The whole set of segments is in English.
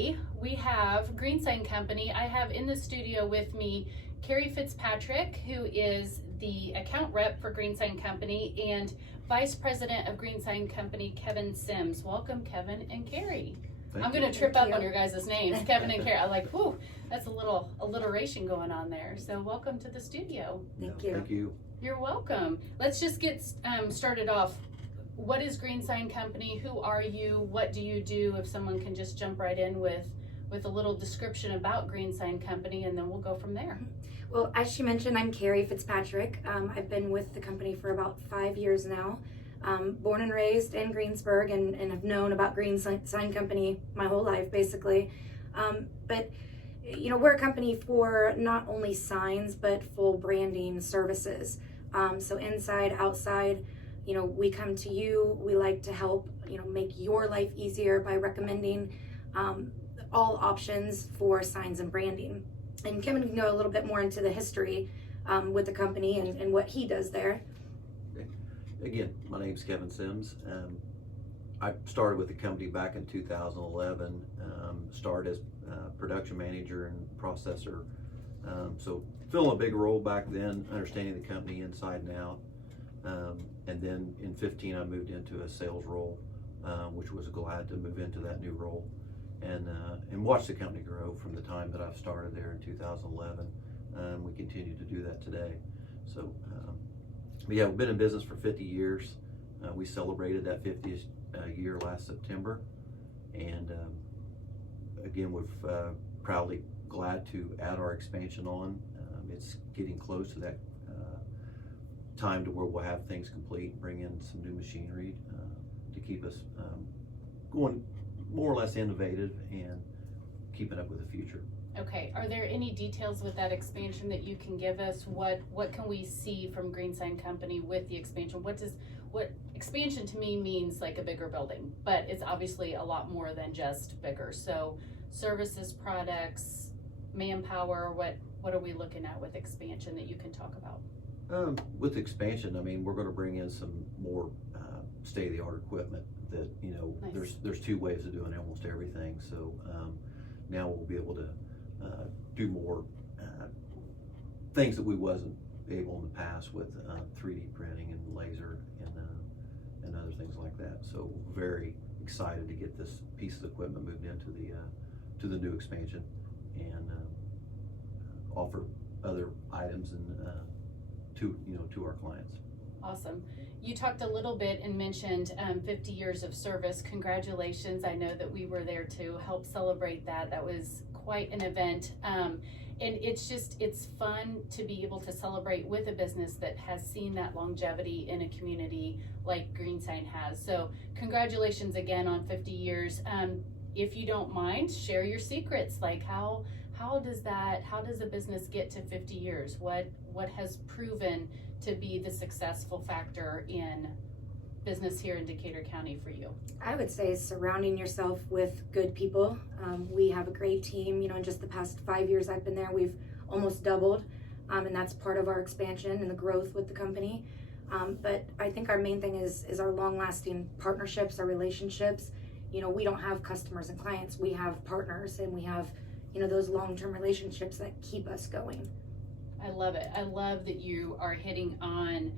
today we have Green Sign Company. I have in the studio with me Carrie Fitzpatrick, who is the account rep for Green Sign Company, and Vice President of Green Sign Company, Kevin Sims. Welcome, Kevin and Carrie. I'm going to trip up on your guys' names, Kevin and Carrie. I'm like, whew, that's a little alliteration going on there. So welcome to the studio. Thank you. Thank you. You're welcome. Let's just get started off. What is Green Sign Company? Who are you? What do you do? If someone can just jump right in with a little description about Green Sign Company, and then we'll go from there. Well, as she mentioned, I'm Carrie Fitzpatrick. I've been with the company for about 5 years now. Born and raised in Greensburg, and have known about Green Sign Company my whole life, basically. But you know, we're a company for not only signs, but full branding services. So inside, outside, you know, we come to you. We like to help, you know, make your life easier by recommending all options for signs and branding. And Kevin can go a little bit more into the history with the company and what he does there. Again, my name's Kevin Sims. I started with the company back in 2011. Started as production manager and processor. So filling a big role back then, understanding the company inside and out. And then in 15, I moved into a sales role, which was glad to move into that new role and watch the company grow from the time that I started there in 2011. We continue to do that today. So, but yeah, we've been in business for 50 years. We celebrated that 50th year last September. And again, we're proudly glad to add our expansion on. It's getting close to that time to where we'll have things complete, bring in some new machinery to keep us going more or less innovative and keeping up with the future. Okay, are there any details with that expansion that you can give us? What can we see from Green Sign Company with the expansion? What expansion to me means like a bigger building, but it's obviously a lot more than just bigger. So services, products, manpower, what are we looking at with expansion that you can talk about? With expansion, I mean, we're going to bring in some more state-of-the-art equipment that, you know, Nice. there's two ways of doing almost everything. So now we'll be able to do more things that we wasn't able in the past with 3D printing and laser and other things like that. So very excited to get this piece of equipment moved into the new expansion and offer other items and to our clients. Awesome. You talked a little bit and mentioned 50 years of service. Congratulations. I know that we were there to help celebrate that. That was quite an event. And it's fun to be able to celebrate with a business that has seen that longevity in a community like Green Sign has. So congratulations again on 50 years. If you don't mind, share your secrets. Like how does a business get to 50 years? What has proven to be the successful factor in business here in Decatur County for you? I would say surrounding yourself with good people. We have a great team. You know, in just the past 5 years I've been there, we've almost doubled, and that's part of our expansion and the growth with the company. But I think our main thing is our long-lasting partnerships, our relationships. You know, we don't have customers and clients. We have partners, and we have, you know, those long-term relationships that keep us going. I love it. I love that you are hitting on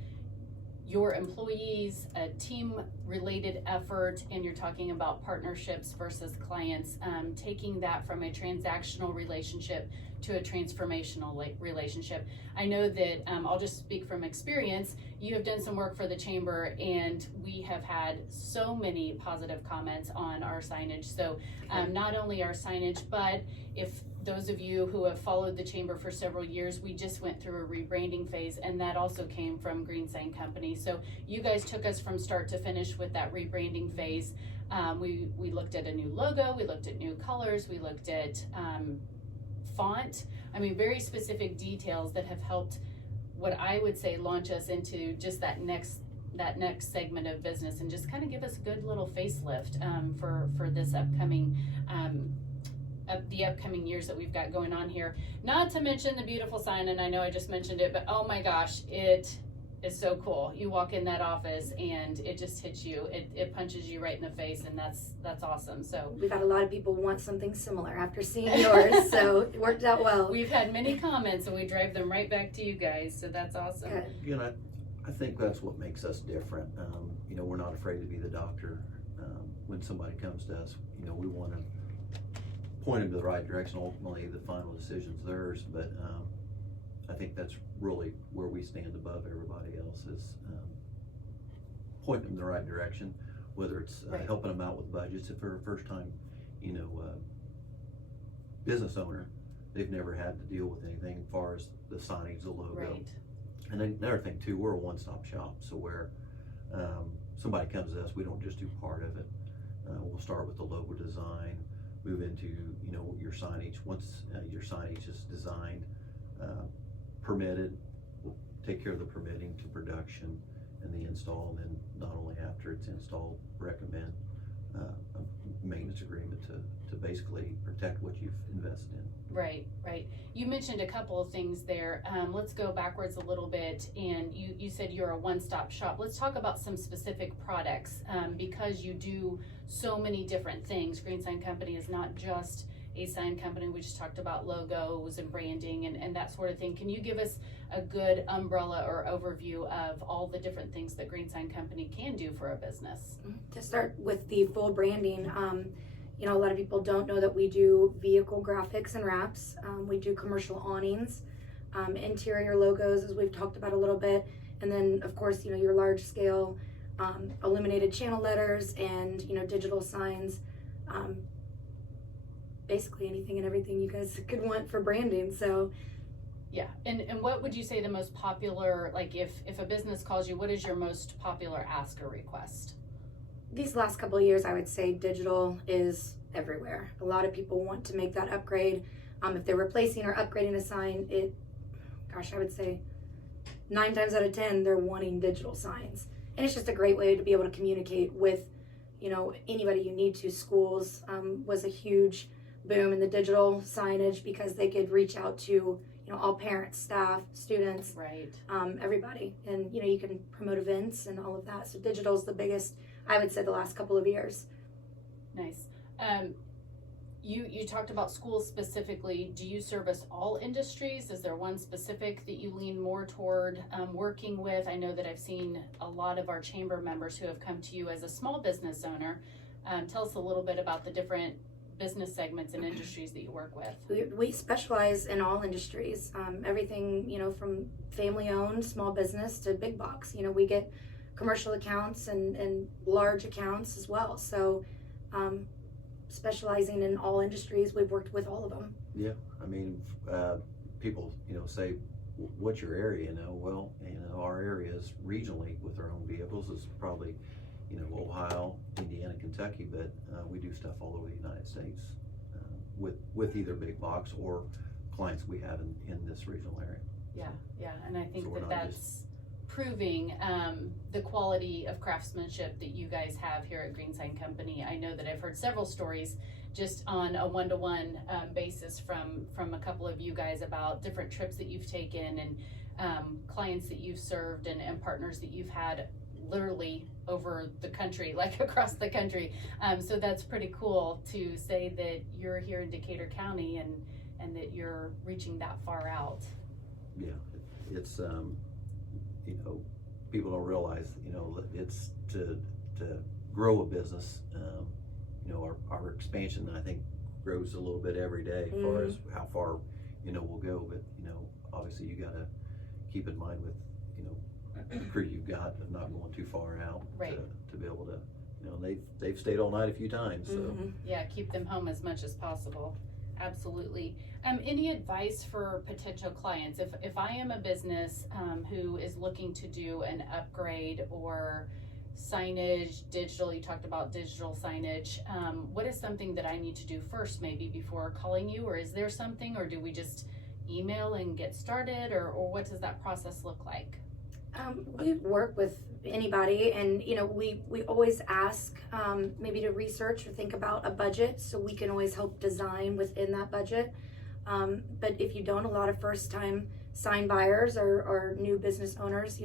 your employees, a team-related effort, and you're talking about partnerships versus clients, taking that from a transactional relationship to a transformational relationship. I know that I'll just speak from experience. You have done some work for the chamber, and we have had so many positive comments on our signage. So not only our signage, but if those of you who have followed the chamber for several years, we just went through a rebranding phase, and that also came from Green Sign Company. So you guys took us from start to finish with that rebranding phase. We looked at a new logo, we looked at new colors, we looked at font. I mean, very specific details that have helped, what I would say, launch us into just that next segment of business, and just kind of give us a good little facelift for this upcoming the upcoming years that we've got going on here. Not to mention the beautiful sign, and I know I just mentioned it, but oh my gosh, it is so cool. You walk in that office and it just hits you. It punches you right in the face, and that's awesome. So we've had a lot of people want something similar after seeing yours, so it worked out well. We've had many comments, and we drive them right back to you guys. So that's awesome. Good. You know, I think that's what makes us different. You know, we're not afraid to be the doctor. When somebody comes to us, you know, we want to point them to the right direction. Ultimately, the final decision's theirs, but I think that's really where we stand above everybody else, is pointing them in the right direction, whether it's Right. helping them out with budgets. If they're a first time, you know, business owner, they've never had to deal with anything as far as the signage, the logo. Right. And then another thing too, we're a one-stop shop, so where somebody comes to us, we don't just do part of it. We'll start with the logo design, move into, you know, your signage. Once your signage is designed, permitted, we'll take care of the permitting to production and the install, and then not only after it's installed, recommend a maintenance agreement to basically protect what you've invested in. Right, right. You mentioned a couple of things there. Let's go backwards a little bit, and you said you're a one-stop shop. Let's talk about some specific products, because you do so many different things. Green Sign Company is not just a sign company. We just talked about logos and branding and that sort of thing. Can you give us a good umbrella or overview of all the different things that Green Sign Company can do for a business? To start with the full branding, you know, a lot of people don't know that we do vehicle graphics and wraps. We do commercial awnings, interior logos, as we've talked about a little bit, and then of course, you know, your large scale illuminated channel letters and, you know, digital signs. Basically anything and everything you guys could want for branding. So yeah, and what would you say the most popular, like if a business calls you, what is your most popular ask or request? these last couple of years, I would say digital is everywhere. A lot of people want to make that upgrade. If they're replacing or upgrading a sign, I would say 9 times out of 10, they're wanting digital signs. And it's just a great way to be able to communicate with, anybody you need to. Schools was a huge boom in the digital signage because they could reach out to, all parents, staff, students, Right. Everybody. And, you can promote events and all of that. So digital is the biggest, I would say, the last couple of years. Nice. You talked about schools specifically. Do you service all industries? Is there one specific that you lean more toward working with? I know that I've seen a lot of our chamber members who have come to you as a small business owner. Tell us a little bit about the different business segments and industries that you work with. We specialize in all industries, everything, from family owned small business to big box. We get commercial accounts and large accounts as well. So specializing in all industries, we've worked with all of them. Yeah, I mean, people, say, what's your area? Well, our area is regionally with our own vehicles is probably, Ohio, Indiana, Kentucky, but we do stuff all over the United States with either big box or clients we have in this regional area. Yeah, and I think So that's proving the quality of craftsmanship that you guys have here at Green Sign Company. I know that I've heard several stories just on a one-to-one basis from a couple of you guys about different trips that you've taken and clients that you've served and partners that you've had literally over the country, like across the country. So that's pretty cool to say that you're here in Decatur County and that you're reaching that far out. Yeah, it's people don't realize, it's to grow a business, our expansion, I think, grows a little bit every day as far as how far, we'll go. But, obviously you got to keep in mind with, the crew you've got of not going too far out. Right. To be able to, they've stayed all night a few times, so. Mm-hmm. Yeah, keep them home as much as possible. Absolutely. Any advice for potential clients? If I am a business who is looking to do an upgrade or signage, digital, you talked about digital signage, what is something that I need to do first maybe before calling you? Or is there something, or do we just email and get started, or what does that process look like? We work with anybody, and we always ask maybe to research or think about a budget, so we can always help design within that budget. But if you don't, a lot of first time sign buyers or new business owners,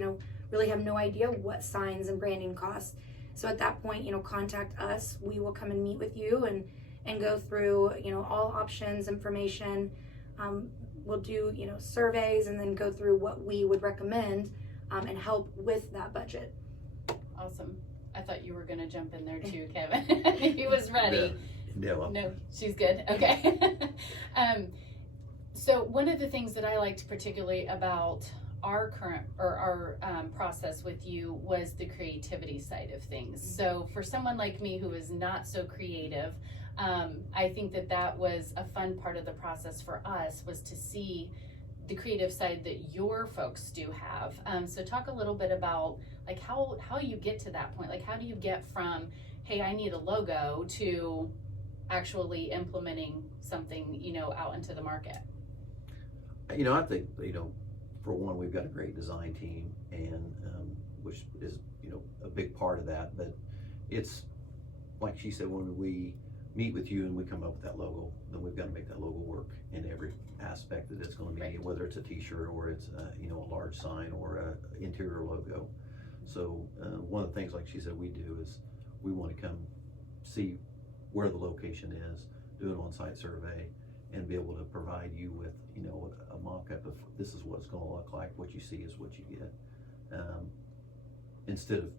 really have no idea what signs and branding costs. So at that point, contact us. We will come and meet with you and go through, all options, information. We'll do, surveys and then go through what we would recommend and help with that budget. Awesome. I thought you were going to jump in there too, Kevin. He was ready. No, she's good. Okay. So one of the things that I liked particularly about our process with you was the creativity side of things. So for someone like me who is not so creative, I think that was a fun part of the process for us, was to see the creative side that your folks do have. So talk a little bit about like how you get to that point. Like, how do you get from, hey, I need a logo, to actually implementing something, out into the market? I think, for one, we've got a great design team, and which is, a big part of that. But it's like she said, when we meet with you and we come up with that logo, then we've got to make that logo work in every aspect that it's going to be, right. Whether it's a t-shirt or it's a large sign or a interior logo. So one of the things, like she said, we do is we want to come see where the location is, do an on-site survey, and be able to provide you with a mock-up of this is what it's going to look like. What you see is what you get, instead of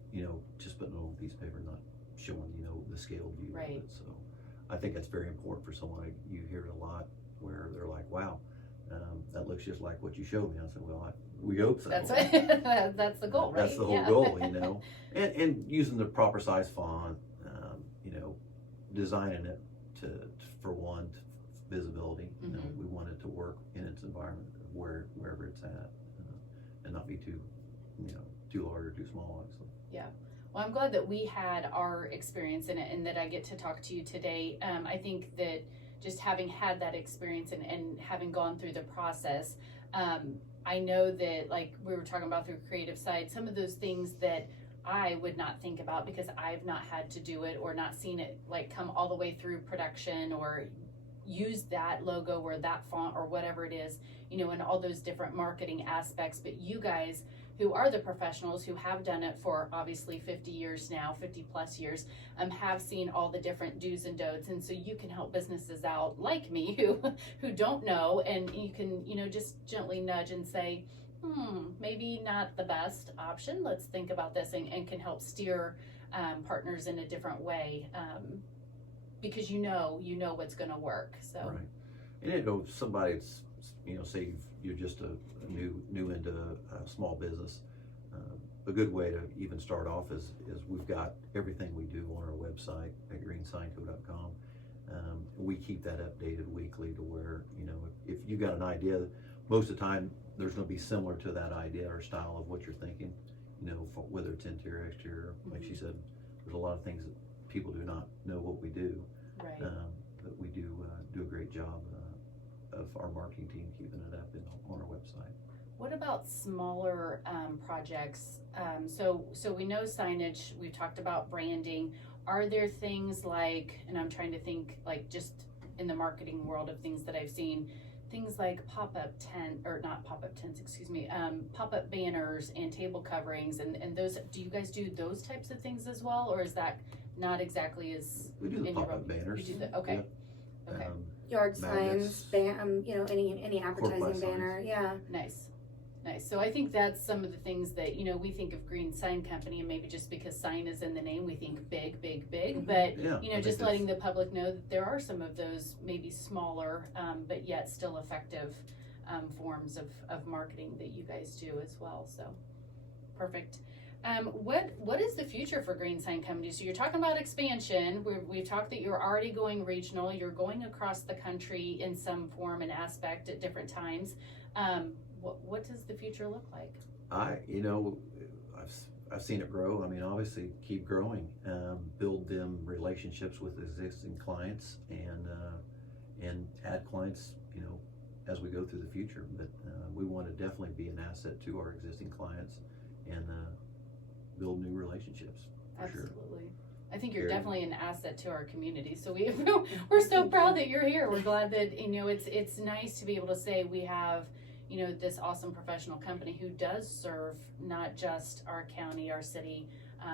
just putting it on a piece of paper, not showing the scale view right. of it. So I think that's very important for someone. You hear it a lot where they're like, wow, that looks just like what you showed me. I said, well, we hope so. That's that's the goal, right? That's the whole goal, and using the proper size font, designing it for one, visibility. We want it to work in its environment wherever it's at, and not be too large or too small, obviously. Yeah. Well, I'm glad that we had our experience in it and that I get to talk to you today. I think that just having had that experience and having gone through the process, I know that, like we were talking about through creative side, some of those things that I would not think about because I've not had to do it or not seen it like come all the way through production or use that logo or that font or whatever it is, and all those different marketing aspects. But you guys who are the professionals who have done it for obviously 50 years now, 50 plus years, have seen all the different do's and don'ts. And so you can help businesses out like me who don't know, and you can, just gently nudge and say, maybe not the best option. Let's think about this, and can help steer partners in a different way, because you know what's going to work. So right. And if somebody's say you're just a new into a small business, a good way to even start off is we've got everything we do on our website at greensignco.com. We keep that updated weekly to where if you got an idea, most of the time there's going to be similar to that idea or style of what you're thinking, whether it's interior, exterior. Like she said, there's a lot of things that people do not know what we do, right. but we do a great job of our marketing team keeping it up on our website. What about smaller projects? So we know signage, we've talked about branding. Are there things like, and I'm trying to think like just in the marketing world of things that I've seen, things like pop-up banners and table coverings and those, do you guys do those types of things as well, or is that not exactly as We do the pop-up banners. You do okay. Yeah. Okay. Yard Magnets, signs, any advertising corporate banner, signs. yeah. Nice. So I think that's some of the things that, we think of Green Sign Company, and maybe just because sign is in the name, we think big, but, Yeah, just letting the public know that there are some of those maybe smaller, but yet still effective forms of marketing that you guys do as well. So perfect. What is the future for Green Sign Company? So you're talking about expansion. We've talked that you're already going regional. You're going across the country in some form and aspect at different times. What does the future look like? I've seen it grow. I mean, obviously keep growing, build them relationships with existing clients, and add clients, as we go through the future. But we want to definitely be an asset to our existing clients and build new relationships. For Absolutely. Sure. I think you're definitely an asset to our community. So we're so proud that you're here. We're glad that it's nice to be able to say we have this awesome professional company who does serve not just our county, our city,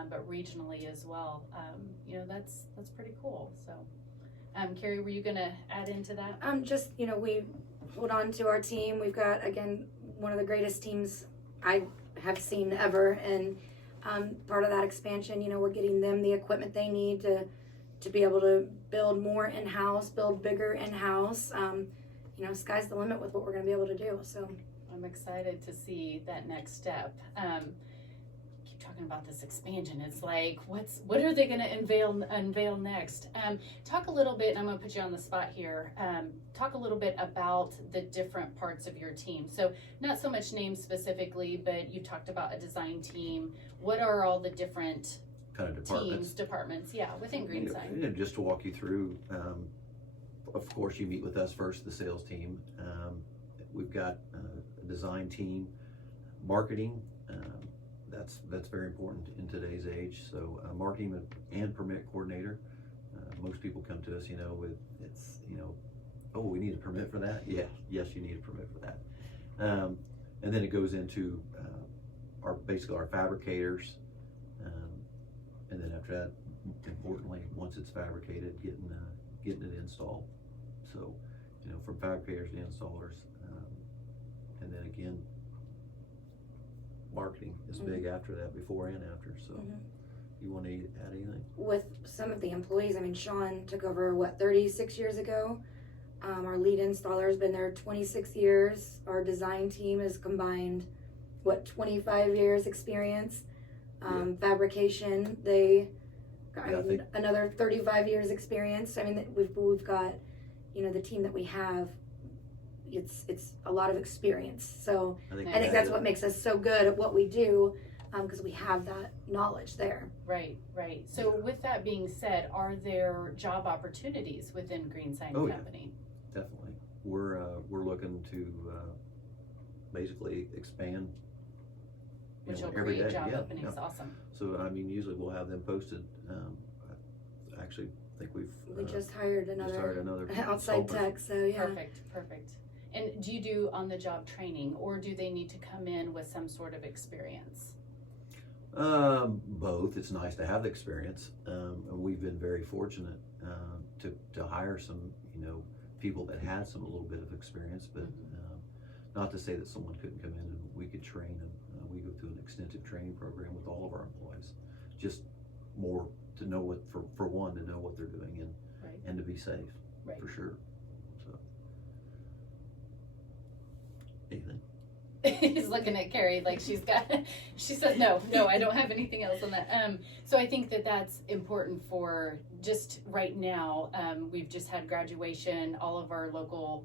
but regionally as well. That's pretty cool. So, Carrie, were you gonna add into that? Just, we hold on to our team. We've got, again, one of the greatest teams I have seen ever, and part of that expansion, we're getting them the equipment they need to be able to build more in-house, build bigger in-house. Sky's the limit with what we're going to be able to do. So I'm excited to see that next step. Keep talking about this expansion. It's like, what are they going to unveil next? Talk a little bit, and I'm going to put you on the spot here. Talk a little bit about the different parts of your team. So not so much names specifically, but you talked about a design team. What are all the different kind of departments, within Green Sign? Just to walk you through, of course, you meet with us first, the sales team. We've got a design team, marketing. That's very important in today's age. So marketing and permit coordinator. Most people come to us, with oh, we need a permit for that. Yeah, yes, you need a permit for that. And then it goes into basically our fabricators. And then after that, importantly, once it's fabricated, getting it installed. So, from fabricators to installers, and then again, marketing is big after that, before and after. So, you want to add anything? With some of the employees, Sean took over 36 years ago. Our lead installer has been there 26 years. Our design team has combined 25 years experience. Fabrication, they got another 35 years experience. We've got, the team that we have, it's a lot of experience. So I think that's what makes us so good at what we do, because we have that knowledge there. Right. So with that being said, are there job opportunities within Green Sign Company? Yeah, definitely. We're looking to basically expand. Which will create job openings. Yeah. Awesome. So usually we'll have them posted. I actually think we just hired another outside tech. So yeah. Perfect. And do you do on-the-job training, or do they need to come in with some sort of experience? Both. It's nice to have the experience. And we've been very fortunate to hire some people that had a little bit of experience, but not to say that someone couldn't come in and we could train them. We go through an extensive training program with all of our employees, just more to know what, for one, to know what they're doing and to be safe, for sure. So, anything? He's looking at Carrie like she said, no, I don't have anything else on that. So I think that's important for just right now. We've just had graduation. All of our local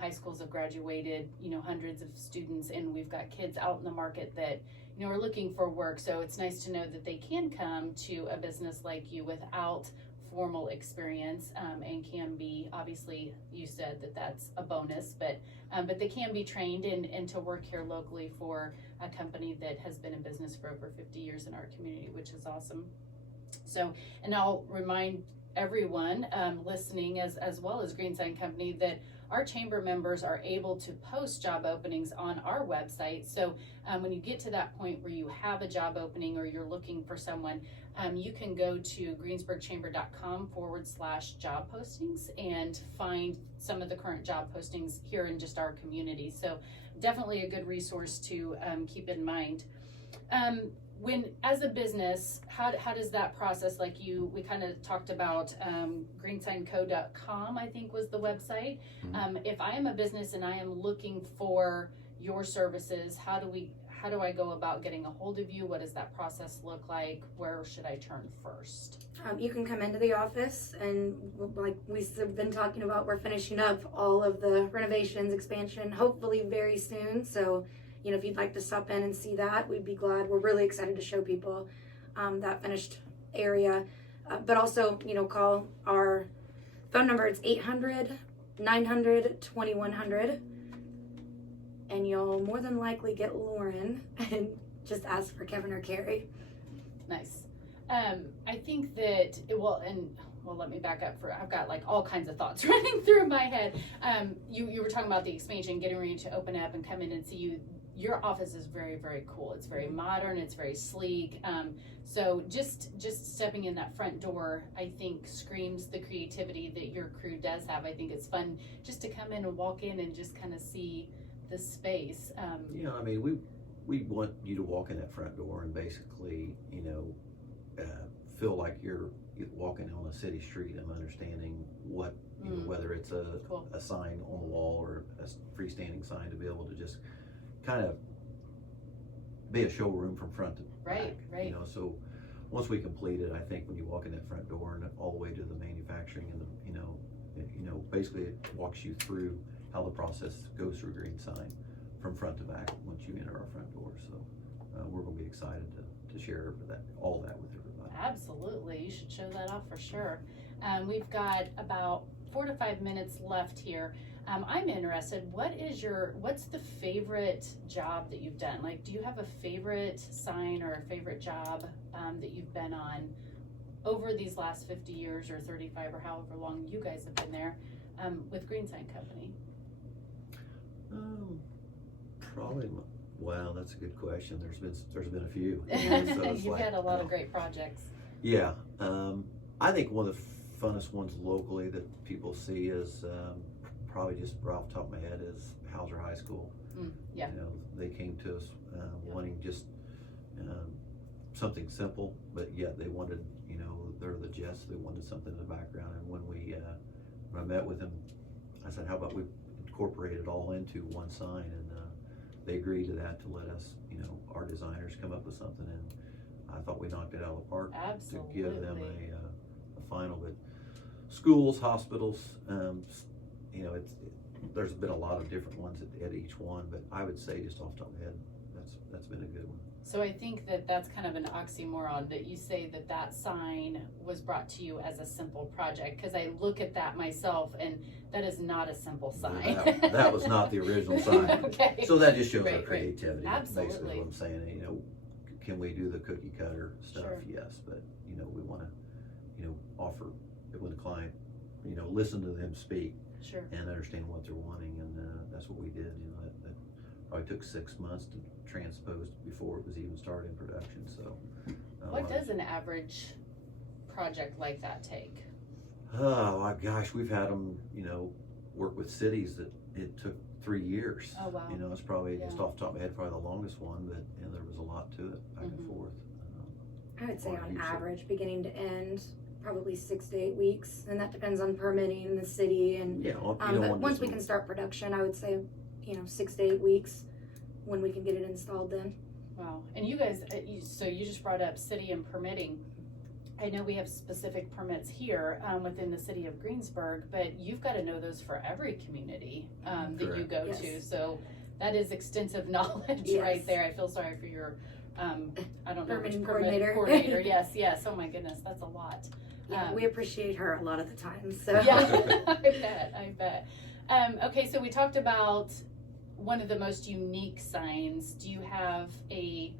high schools have graduated, hundreds of students, and we've got kids out in the market that, are looking for work. So it's nice to know that they can come to a business like you without formal experience, and can be, obviously, you said that's a bonus, but they can be trained and to work here locally for a company that has been in business for over 50 years in our community, which is awesome. So, and I'll remind everyone listening as well as Green Sign Company that our chamber members are able to post job openings on our website. So when you get to that point where you have a job opening or you're looking for someone, you can go to greensburgchamber.com/job postings and find some of the current job postings here in just our community. So definitely a good resource to keep in mind. When, as a business, how does that process, we kind of talked about greensignco.com, I think was the website. If I am a business and I am looking for your services, how do I go about getting a hold of you? What does that process look like? Where should I turn first? You can come into the office, and like we've been talking about, we're finishing up all of the renovations, expansion, hopefully very soon. So if you'd like to stop in and see that, we'd be glad. We're really excited to show people that finished area. But also, call our phone number. It's 800-900-2100. And you'll more than likely get Lauren, and just ask for Kevin or Carrie. Nice. I think that, and well, let me back up I've got like all kinds of thoughts running through my head. You were talking about the expansion, getting ready to open up and come in and see you. Your office is very, very cool. It's very modern. It's very sleek. So just stepping in that front door, I think screams the creativity that your crew does have. I think it's fun just to come in and walk in and just kind of see the space. Yeah, I mean, we want you to walk in that front door and basically, feel like you're walking on a city street and understanding what, whether it's a sign on the wall or a freestanding sign, to be able to just kind of be a showroom from front to back. Right. So once we complete it, I think when you walk in that front door and all the way to the manufacturing and basically it walks you through how the process goes through Green Sign from front to back once you enter our front door. So we're going to be excited to share all that with everybody. Absolutely, you should show that off for sure. We've got about 4 to 5 minutes left here. I'm interested, what's the favorite job that you've done? Like, do you have a favorite sign or a favorite job that you've been on over these last 50 years or 35 or however long you guys have been there with Green Sign Company? Probably, wow, that's a good question. There's been a few. You've had a lot of great projects. Yeah, I think one of the funnest ones locally that people see is probably just right off the top of my head is Hauser High School. Yeah. They came to us wanting just something simple, but yet they wanted, they're the Jets, they wanted something in the background. And when I met with them, I said, how about we incorporate it all into one sign? And they agreed to that, to let us, our designers come up with something. And I thought we knocked it out of the park. Absolutely. To give them a final. But schools, hospitals, there's been a lot of different ones at each one, but I would say just off the top of my head, that's been a good one. So I think that's kind of an oxymoron that you say that sign was brought to you as a simple project, because I look at that myself and that is not a simple sign. That was not the original sign. Okay. So that just shows our creativity. Absolutely. Basically what I'm saying. Can we do the cookie cutter stuff? Sure. Yes, but we want to offer it when the client listen to them speak. Sure. And understand what they're wanting, and that's what we did. That probably took 6 months to transpose before it was even started in production. So, what does an average project like that take? Oh my gosh, we've had them, work with cities that it took 3 years. Oh wow. It's probably just off the top of my head, probably the longest one, but there was a lot to it back and forth. I would say on average, beginning to end, probably 6 to 8 weeks, and that depends on permitting in the city. And but once we can start production, I would say 6 to 8 weeks when we can get it installed. Then. Wow. And you guys, so you just brought up city and permitting. I know we have specific permits here within the city of Greensburg, but you've got to know those for every community that you go to. So that is extensive knowledge right there. I feel sorry for your I don't know which coordinator. Yes. Oh my goodness, that's a lot. Yeah, we appreciate her a lot of the time. So yeah, I bet. Okay, so we talked about one of the most unique signs. Do you have a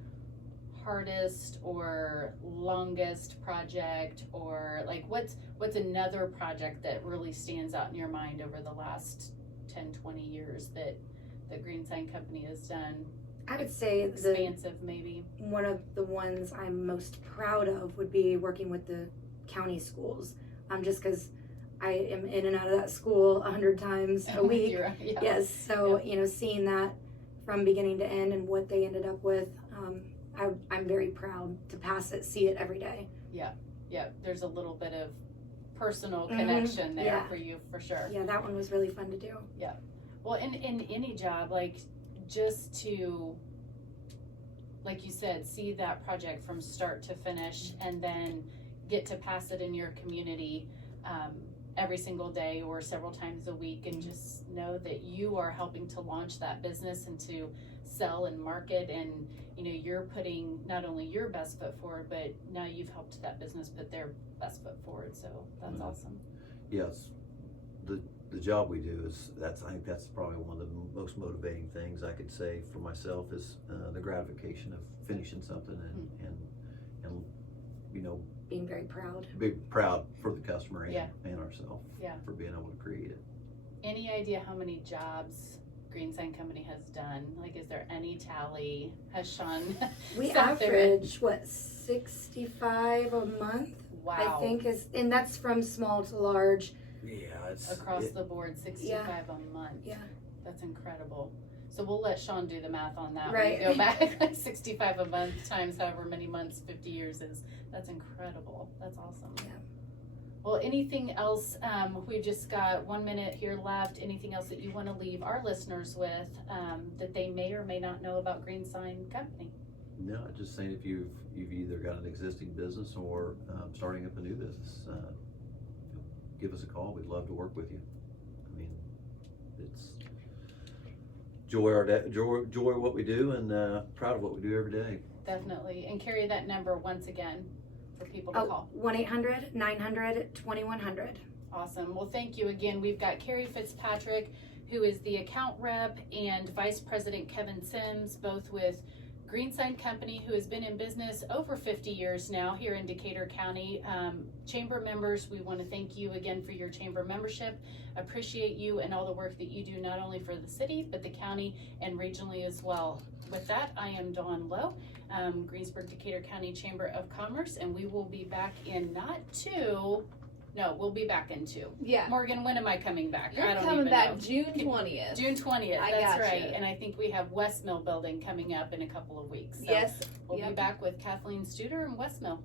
hardest or longest project, or like what's another project that really stands out in your mind over the last 10-20 years that the Green Sign Company has done? I would say expansive, maybe. One of the ones I'm most proud of would be working with the county schools. Just because I am in and out of that school 100 times a week. Yes, so seeing that from beginning to end and what they ended up with, I'm very proud to pass it, see it every day. Yeah. There's a little bit of personal connection there for you, for sure. Yeah, that one was really fun to do. Yeah. Well, in any job, like just to, like you said, see that project from start to finish and then get to pass it in your community every single day or several times a week, and just know that you are helping to launch that business and to sell and market, and you're putting not only your best foot forward, but now you've helped that business put their best foot forward. So that's awesome. Yes, the job we do I think that's probably one of the most motivating things I could say for myself is the gratification of finishing something and being very proud. Be proud for the customer and, Yeah. and ourselves Yeah. for being able to create it. Any idea how many jobs Green Sign Company has done? Like, is there any tally? Has Sean? We sat there and- average, what, 65 a month? Wow. I think and that's from small to large. Yeah, it's Across the board, 65 a month. Yeah. That's incredible. So we'll let Sean do the math on that. Right. When we go back, like 65 a month times however many months, 50 years is. That's incredible. That's awesome. Yeah. Well, anything else? We've just got 1 minute here left. Anything else that you want to leave our listeners with that they may or may not know about Green Sign Company? No, just saying if you've either got an existing business or starting up a new business, give us a call. We'd love to work with you. I mean, it's joy what we do, and proud of what we do every day. Definitely. And carry that number once again for people to call. 1-800-900-2100. Awesome. Well, thank you again. We've got Carrie Fitzpatrick, who is the account rep, and Vice President Kevin Sims, both with Green Sign Company, who has been in business over 50 years now here in Decatur County. Chamber members, we want to thank you again for your chamber membership. Appreciate you and all the work that you do, not only for the city, but the county and regionally as well. With that, I am Dawn Lowe, Greensburg, Decatur County Chamber of Commerce, and we will be back in we'll be back in 2. Yeah. Morgan, when am I coming back? You're I don't coming even back know. June 20th. June 20th, I that's gotcha. right. And I think we have West Mill building coming up in a couple of weeks. So Yes. we'll Yep. be back with Kathleen Studer in West Mill.